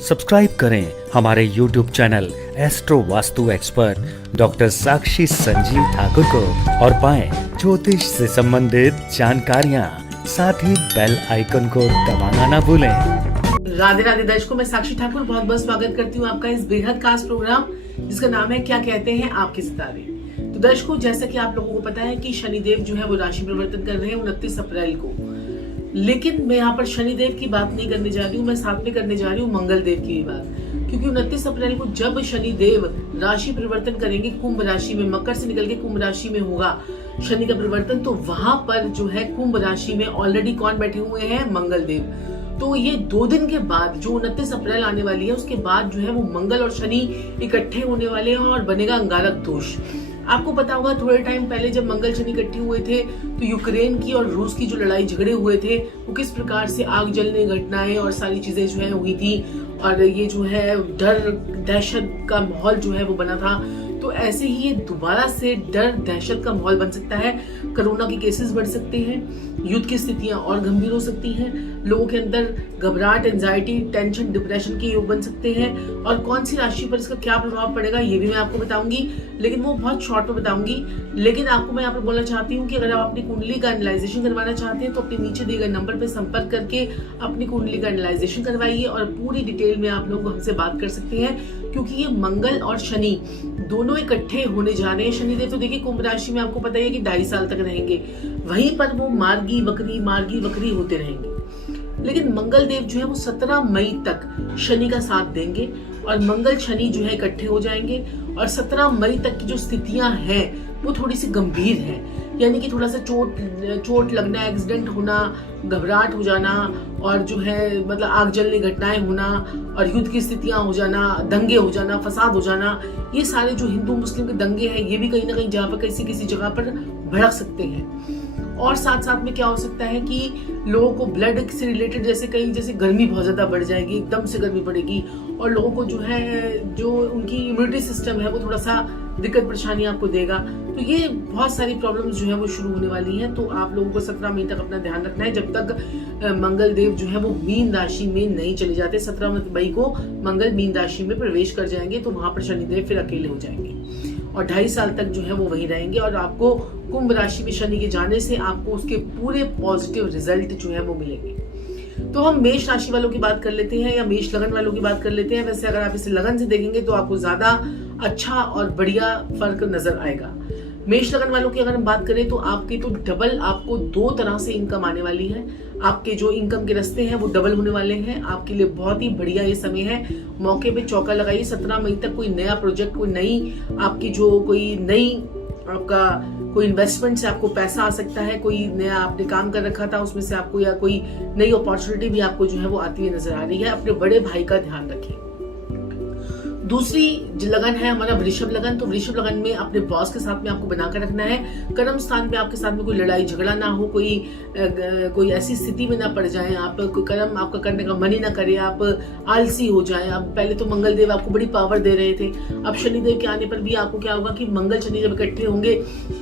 Subscribe करें हमारे YouTube channel astro Vastu expert doctor Sakshi Sanjeev Thakur को और पाएं ज्योतिष से संबंधित जानकारियां। साथ ही बेल आइकन को दबाना ना भूलें। राधे राधे दर्शकों, मैं साक्षी ठाकुर बहुत बहुत स्वागत करती हूँ आपका इस बेहद खास प्रोग्राम जिसका नाम है क्या कहते हैं आपके सितारे। तो दर्शकों, जैसा कि आप लोगों को पता है कि शनिदेव जो है वो राशि परिवर्तन कर रहे हैं 29 अप्रैल को। लेकिन मैं यहाँ पर शनिदेव की बात नहीं करने जा रही हूँ, मैं साथ में करने जा रही हूँ मंगल देव की बात। क्योंकि 29 अप्रैल को जब शनिदेव राशि परिवर्तन करेंगे कुंभ राशि में, मकर से निकल के कुंभ राशि में होगा शनि का परिवर्तन, तो वहां पर जो है कुंभ राशि में ऑलरेडी कौन बैठे हुए हैं? मंगल देव। तो ये 2 दिन के बाद जो 29 अप्रैल आने वाली है उसके बाद जो है वो मंगल और शनि इकट्ठे होने वाले हैं और बनेगा अंगारक दोष। आपको पता होगा थोड़े टाइम पहले जब मंगल शनि इकट्ठे हुए थे तो यूक्रेन की और रूस की जो लड़ाई झगड़े हुए थे वो किस प्रकार से आग जलने घटनाएं और सारी चीजें जो है हुई थी और ये जो है डर दहशत का माहौल जो है वो बना था। तो ऐसे ही ये दोबारा से डर दहशत का माहौल बन सकता है। कोरोना के केसेस बढ़ सकते हैं, युद्ध की स्थितियां और गंभीर हो सकती हैं, लोगों के अंदर घबराहट, एंजाइटी, टेंशन, डिप्रेशन के योग बन सकते हैं। और कौन सी राशि पर इसका क्या प्रभाव पड़ेगा ये भी मैं आपको बताऊंगी, लेकिन वो बहुत शॉर्ट में बताऊंगी। लेकिन आपको मैं यहाँ पर बोलना चाहती हूँ कि अगर आप अपनी कुंडली का एनालाइजेशन करवाना चाहते हैं तो अपने नीचे दिए गए नंबर पर संपर्क करके अपनी कुंडली का एनालाइजेशन करवाइए और पूरी डिटेल में आप लोग हमसे बात कर सकते हैं। क्योंकि ये मंगल और शनि दोनों इकट्ठे होने जा रहे हैं। शनिदेव तो देखिए कुंभ राशि में आपको पता ही है कि 2.5 साल तक रहेंगे, वहीं पर वो मार्गी वक्री होते रहेंगे। लेकिन मंगल देव जो है वो 17 मई तक शनि का साथ देंगे और मंगल शनि जो है इकट्ठे हो जाएंगे। और 17 मई तक की जो स्थितियां हैं वो थोड़ी सी गंभीर है, यानी कि थोड़ा सा चोट लगना, एक्सीडेंट होना, घबराहट हो जाना और जो है मतलब आग जलने घटनाएं होना और युद्ध की स्थितियां हो जाना, दंगे हो जाना, फसाद हो जाना, ये सारे जो हिंदू मुस्लिम के दंगे हैं ये भी कहीं ना कहीं जहाँ पर किसी जगह पर भड़क सकते हैं। और साथ साथ में क्या हो सकता है कि लोगों को ब्लड से रिलेटेड जैसे गर्मी बहुत ज्यादा बढ़ जाएगी, एकदम से गर्मी पड़ेगी और लोगों को जो उनकी इम्यूनिटी सिस्टम है वो थोड़ा सा दिक्कत परेशानी आपको देगा। तो ये बहुत सारी प्रॉब्लम्स जो है वो शुरू होने वाली हैं। तो आप लोगों को 17 मई तक अपना ध्यान रखना है, जब तक मंगल देव जो है वो मीन राशि में नहीं चले जाते। 17 मई को मंगल मीन राशि में प्रवेश कर जाएंगे तो वहां पर शनिदेव फिर अकेले हो जाएंगे और 2.5 साल तक जो है वो वहीं रहेंगे। और आपको कुंभ राशि में शनि के जाने से आपको उसके पूरे पॉजिटिव रिजल्ट जो है वो मिलेंगे। तो हम मेष राशि वालों की बात कर लेते हैं या मेष लगन वालों की बात कर लेते हैं। वैसे अगर आप इसे लगन से देखेंगे तो आपको ज्यादा अच्छा और बढ़िया फर्क नजर आएगा। मेष लगन वालों की अगर हम बात करें तो आपकी तो डबल आपको 2 तरह से इनकम आने वाली है। आपके जो इनकम के रास्ते हैं वो डबल होने वाले हैं। आपके लिए बहुत ही बढ़िया ये समय है, मौके पे चौका लगाइए। 17 मई तक कोई नया प्रोजेक्ट, कोई नई आपका कोई इन्वेस्टमेंट से आपको पैसा आ सकता है, कोई नया आपने काम कर रखा था उसमें से आपको या कोई नई अपॉर्चुनिटी भी आपको जो है वो आती हुई नजर आ रही है। अपने बड़े भाई का ध्यान रखें। दूसरी लगन है हमारा वृषभ लगन। तो वृषभ लगन में अपने बॉस के साथ में आपको बनाकर रखना है। कर्म स्थान पे आपके साथ में कोई लड़ाई झगड़ा ना हो, कोई ऐसी स्थिति में ना पड़ जाए, आप कोई कर्म आपका करने का मन ही ना करे, आप आलसी हो जाए। अब पहले तो मंगल देव आपको बड़ी पावर दे रहे थे, अब शनिदेव के आने पर भी आपको क्या होगा कि मंगल शनि जब इकट्ठे होंगे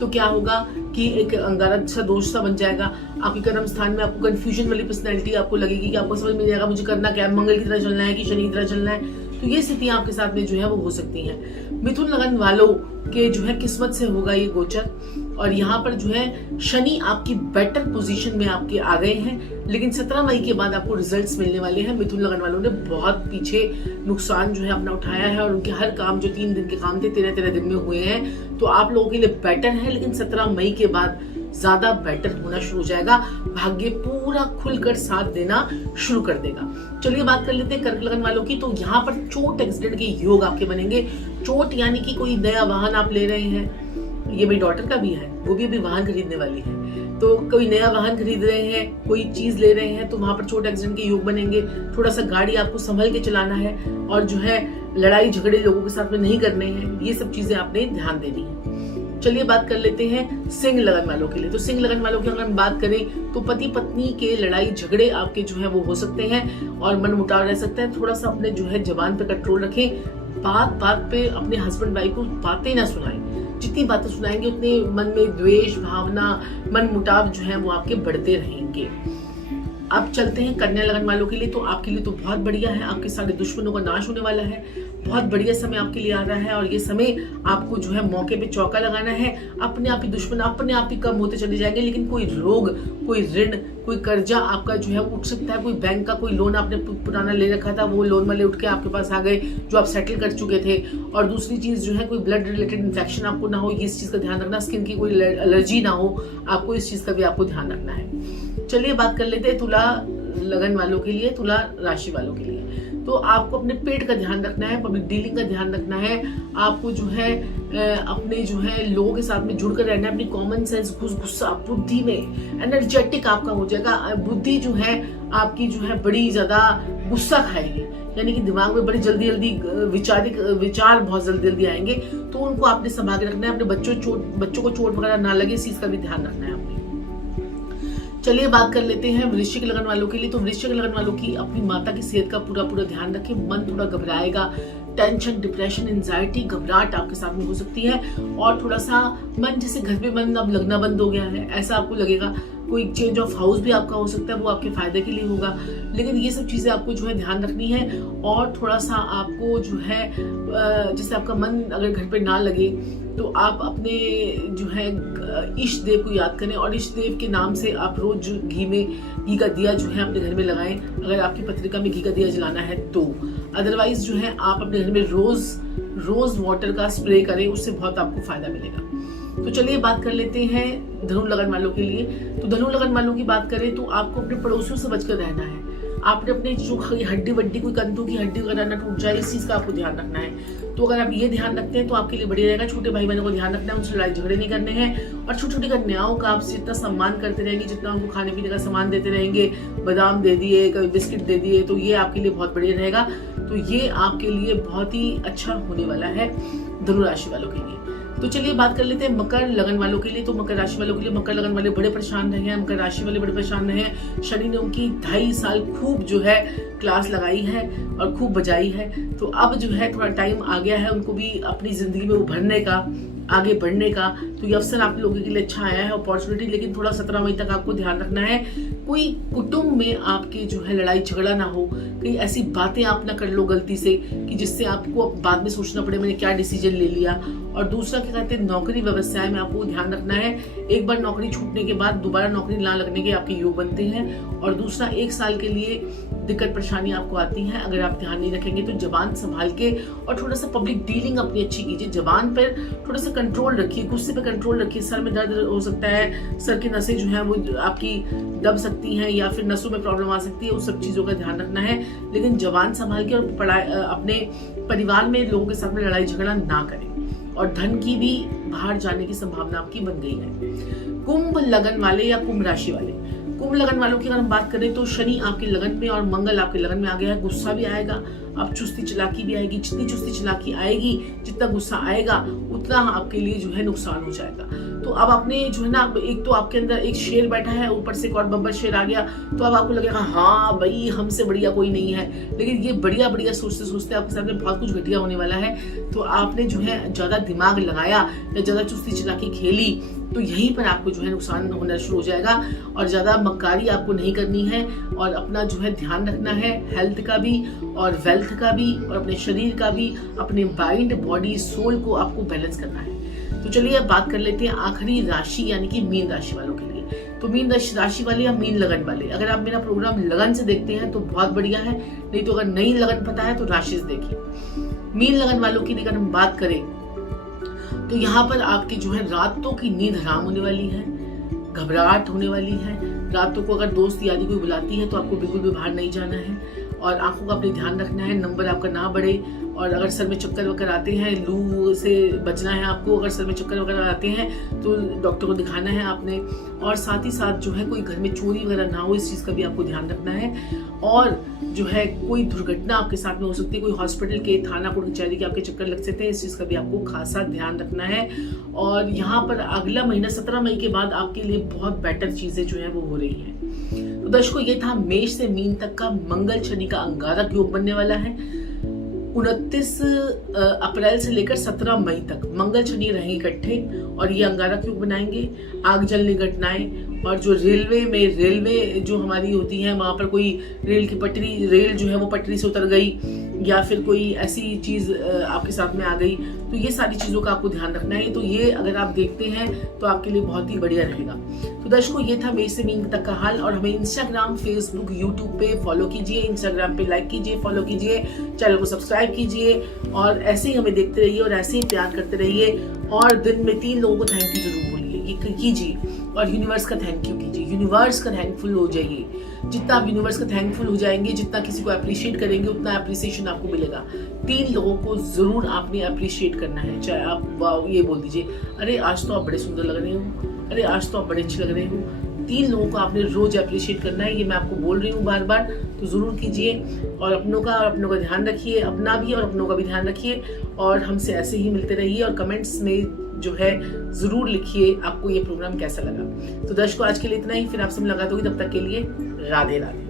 तो क्या होगा कि एक अंगारक सा दोष सा बन जाएगा। आपके कर्म स्थान में आपको कंफ्यूजन वाली पर्सनैलिटी आपको लगेगी कि आपको समझ में जाएगा मुझे करना क्या है, मंगल की तरह चलना है कि शनि की तरह चलना है। तो ये स्थितियां आपके साथ में जो है वो हो सकती हैं। मिथुन लगन वालों के जो है किस्मत से होगा ये गोचर और यहाँ पर जो है शनि आपकी बेटर पोजीशन में आपके आ गए हैं। लेकिन 17 मई के बाद आपको रिजल्ट्स मिलने वाले हैं। मिथुन लगन वालों ने बहुत पीछे नुकसान जो है अपना उठाया है और उनके हर काम जो 3 दिन के काम थे 13 दिन में हुए हैं। तो आप लोगों के लिए बेटर है, लेकिन 17 मई के बाद ज्यादा बेटर होना शुरू हो जाएगा। भाग्य पूरा खुलकर साथ देना शुरू कर देगा। चलिए बात कर लेते हैं कर्क लगन वालों की। तो यहाँ पर चोट एक्सीडेंट के योग आपके बनेंगे। चोट यानी कि कोई नया वाहन आप ले रहे हैं, ये मेरी डॉटर का भी है, वो भी अभी वाहन खरीदने वाली है। तो कोई नया वाहन खरीद रहे हैं, कोई चीज ले रहे हैं तो वहां पर चोट एक्सीडेंट के योग बनेंगे। थोड़ा सा गाड़ी आपको संभल के चलाना है और जो है लड़ाई झगड़े लोगों के साथ में नहीं करने हैं। ये सब चीजें आपने ध्यान देनी है। चलिए बात कर लेते हैं सिंह लगन वालों के लिए। तो सिंह लगन वालों की अगर हम बात करें तो पति पत्नी के लड़ाई झगड़े आपके जो है वो हो सकते हैं और मन मुटाव रह सकता है। थोड़ा सा अपने जो है जबान पे कंट्रोल रखें, बात पे अपने हस्बैंड वाइफ को बातें ना सुनाएं। जितनी बातें सुनाएंगे उतने मन में द्वेष भावना, मन मुटाव जो है वो आपके बढ़ते रहेंगे। अब चलते हैं कन्या लगन वालों के लिए। तो आपके लिए तो बहुत बढ़िया है, आपके सारे दुश्मनों का नाश होने वाला है। बहुत बढ़िया समय आपके लिए आ रहा है और ये समय आपको जो है मौके पे चौका लगाना है। अपने आप ही दुश्मन अपने आप ही कम होते चले जाएंगे, लेकिन कोई रोग, कोई ऋण, कोई कर्जा आपका जो है उठ सकता है। कोई बैंक का कोई लोन आपने पुराना ले रखा था, वो लोन वाले उठ के आपके पास आ गए जो आप सेटल कर चुके थे। और दूसरी चीज जो है कोई ब्लड रिलेटेड इन्फेक्शन आपको ना हो, इस चीज का ध्यान रखना। स्किन की कोई एलर्जी ना हो आपको, इस चीज का भी आपको ध्यान रखना है। चलिए बात कर लेते हैं तुला लगन वालों के लिए, तुला राशि वालों के लिए। तो आपको अपने पेट का ध्यान रखना है, पब्लिक डीलिंग का ध्यान रखना है। आपको जो है अपने जो है लोगों के साथ में जुड़कर रहना है। अपनी कॉमन सेंस, गुस्सा, बुद्धि में एनर्जेटिक आपका हो जाएगा। बुद्धि जो है आपकी जो है बड़ी ज्यादा गुस्सा खाएगी, यानी कि दिमाग में बड़ी जल्दी विचार बहुत जल्दी आएंगे। तो उनको आपने संभाल के रखना है। अपने बच्चों को चोट वगैरह ना लगे, इस चीज का भी ध्यान रखना है आपने। चलिए बात कर लेते हैं वृश्चिक लगन वालों के लिए। तो वृश्चिक लगन वालों की अपनी माता की सेहत का पूरा ध्यान रखें। मन थोड़ा घबराएगा, टेंशन, डिप्रेशन, एंजाइटी, घबराहट आपके साथ में हो सकती है। और थोड़ा सा मन जैसे घर पे मन अब लगना बंद हो गया है, ऐसा आपको लगेगा। कोई चेंज ऑफ हाउस भी आपका हो सकता है, वो आपके फायदे के लिए होगा। लेकिन ये सब चीजें आपको जो है ध्यान रखनी है। और थोड़ा सा आपको जो है जैसे आपका मन अगर घर पे ना लगे तो आप अपने जो है इष्ट देव को याद करें और इष्ट देव के नाम से आप रोज घी का दिया जो है अपने घर में लगाएं, अगर आपकी पत्रिका में घी का दिया जलाना है तो। अदरवाइज जो है आप अपने घर में रोज वाटर का स्प्रे करें, उससे बहुत आपको फायदा मिलेगा। तो चलिए बात कर लेते हैं धनु लगन वालों के लिए। तो धनु लगन वालों की बात करें तो आपको अपने पड़ोसियों से बचकर रहना है। आपने अपने जो हड्डी वड्डी, कोई कंधों की हड्डी वगैरह ना टूट जाए, इस चीज का आपको ध्यान रखना है। तो अगर आप ये ध्यान रखते हैं तो आपके लिए बढ़िया रहेगा। छोटे भाई बहनों को ध्यान रखना है, उनसे लड़ाई झगड़े नहीं करने हैं। और छोटी छोटी कन्याओं का आप जितना सम्मान करते रहेंगे, जितना उनको खाने पीने का सामान देते रहेंगे, बादाम दे दिए, कभी बिस्किट दे दिए, तो ये आपके लिए बहुत बढ़िया रहेगा। तो ये आपके लिए बहुत ही अच्छा होने वाला है धनु राशि वालों के लिए। तो चलिए बात कर लेते हैं मकर लगन वालों के लिए। तो मकर राशि वालों के लिए, मकर लगन वाले बड़े परेशान रहे हैं, मकर राशि वाले बड़े परेशान रहे हैं। शनि ने उनकी 2.5 साल खूब जो है क्लास लगाई है और खूब बजाई है। तो अब जो है थोड़ा टाइम आ गया है उनको भी अपनी जिंदगी में उभरने का, आगे बढ़ने का। तो ये अवसर आप लोगों के लिए अच्छा आया है, अपॉर्चुनिटी। लेकिन थोड़ा 17 मई तक आपको ध्यान रखना है, कोई कुटुंब में आपके जो है लड़ाई झगड़ा ना हो, कहीं ऐसी बातें आप ना कर लो गलती से कि जिससे आपको बाद में सोचना पड़े मैंने क्या डिसीजन ले लिया। और दूसरा क्या कहते हैं, नौकरी व्यवसाय में आपको ध्यान रखना है। एक बार नौकरी छूटने के बाद दोबारा नौकरी ना लगने के आपके योग बनते हैं। और दूसरा, 1 साल के लिए दिक्कत परेशानी आपको आती है अगर आप ध्यान नहीं रखेंगे। तो जबान संभाल के और थोड़ा सा पब्लिक डीलिंग अपनी अच्छी कीजिए। जबान पर थोड़ा सा कंट्रोल रखिए, गुस्से पे कंट्रोल रखिए। सर में दर्द हो सकता है, सर की नसें जो है वो आपकी दब सकती हैं या फिर नसों में प्रॉब्लम आ सकती है, उस सब चीजों का ध्यान रखना है। लेकिन जबान संभाल के और अपने परिवार में लोगों के साथ में लड़ाई झगड़ा ना करें। और धन की भी बाहर जाने की संभावना आपकी बन गई है। कुंभ लगन वाले या कुंभ राशि वाले, कुंभ लगन वालों की अगर हम बात करें तो शनि आपके लगन में और मंगल आपके लगन में आ गया है। गुस्सा भी आएगा, अब चुस्ती चलाकी भी आएगी। जितनी चुस्ती चलाकी आएगी, जितना गुस्सा आएगा, उतना आपके लिए जो है नुकसान हो जाएगा। तो अब आपने जो है ना, एक तो आपके अंदर एक शेर बैठा है, ऊपर से एक और बब्बर शेर आ गया, तो अब आपको लगेगा हाँ भाई हमसे बढ़िया कोई नहीं है। लेकिन ये बढ़िया सोचते सोचते आपके साथ में बहुत कुछ घटिया होने वाला है। तो आपने जो है ज्यादा दिमाग लगाया या ज्यादा चुस्ती चलाकी खेली तो यहीं पर आपको जो है नुकसान होना शुरू हो जाएगा। और ज्यादा मक्कारी आपको नहीं करनी है और अपना जो है ध्यान रखना है, हेल्थ का भी और वेल्थ का भी और अपने शरीर का भी, अपने माइंड, बॉडी, सोल को आपको बैलेंस करना है। तो चलिए अब बात कर लेते हैं आखिरी राशि यानी कि मीन राशि वालों के लिए। तो मीन राशि वाले या मीन लगन वाले, अगर आप मेरा प्रोग्राम लगन से देखते हैं तो बहुत बढ़िया है, नहीं तो अगर नहीं लगन पता है तो राशि से देखिए। मीन लगन वालों की अगर हम बात करें तो यहाँ पर आपकी जो है रातों की नींद हराम होने वाली है, घबराहट होने वाली है। रातों को अगर दोस्त यारी कोई बुलाती है तो आपको बिल्कुल भी बाहर नहीं जाना है और आंखों का अपने ध्यान रखना है, नंबर आपका ना बढ़े। और अगर सर में चक्कर वगैरह आते हैं, लू से बचना है आपको। अगर सर में चक्कर वगैरह आते हैं तो डॉक्टर को दिखाना है आपने। और साथ ही साथ जो है कोई घर में चोरी वगैरह ना हो, इस चीज़ का भी आपको ध्यान रखना है। और जो है कोई दुर्घटना आपके साथ में हो सकती है, कोई हॉस्पिटल के, थाना कोर्ट कचहरी के आपके चक्कर लग सकते हैं, इस चीज़ का भी आपको खासा ध्यान रखना है। और यहाँ पर अगला महीना 17 मई के बाद आपके लिए बहुत बेटर चीज़ें जो है वो हो रही हैं। तो दर्शकों, ये था मेष से मीन तक का मंगल शनि का अंगारक योग बनने वाला है। 29 अप्रैल से लेकर 17 मई तक मंगल शनि रहेंगे इकट्ठे और ये अंगारक योग बनाएंगे। आग जलने घटनाएं और जो रेलवे जो हमारी होती है, वहाँ पर कोई रेल की पटरी, रेल जो है वो पटरी से उतर गई या फिर कोई ऐसी चीज़ आपके साथ में आ गई, तो ये सारी चीज़ों का आपको ध्यान रखना है। तो ये अगर आप देखते हैं तो आपके लिए बहुत ही बढ़िया रहेगा। तो दर्शकों, ये था मेष से मीन तक का हाल। और हमें इंस्टाग्राम, फेसबुक, यूट्यूब पे फॉलो कीजिए, इंस्टाग्राम पे लाइक कीजिए, फॉलो कीजिए, चैनल को सब्सक्राइब कीजिए और ऐसे ही हमें देखते रहिए और ऐसे ही प्यार करते रहिए। और दिन में 3 लोगों को थैंक यू जरूर बोलिए, ये कीजिए और यूनिवर्स का थैंक यू कीजिए, यूनिवर्स का थैंकफुल हो जाइए। जितना आप यूनिवर्स का थैंकफुल हो जाएंगे, जितना किसी को अप्रिशिएट करेंगे, उतना अप्रिसिएशन आपको मिलेगा। 3 लोगों को जरूर आपने अप्रिशिएट करना है। चाहे आप वाओ ये बोल दीजिए, अरे आज तो आप बड़े सुंदर लग रहे हो, अरे आज तो आप बड़े अच्छे लग रहे हो। 3 लोगों को आपने रोज अप्रिशिएट करना है, ये मैं आपको बोल रही हूँ बार बार, तो जरूर कीजिए। और अपनों का ध्यान रखिए, अपना भी और अपनों का भी ध्यान रखिए। और हमसे ऐसे ही मिलते रहिए और कमेंट्स में जो है जरूर लिखिए आपको ये प्रोग्राम कैसा लगा। तो दर्शकों, आज के लिए इतना ही, फिर आपसे मुलाकात होगी, तब तक के लिए राधे राधे।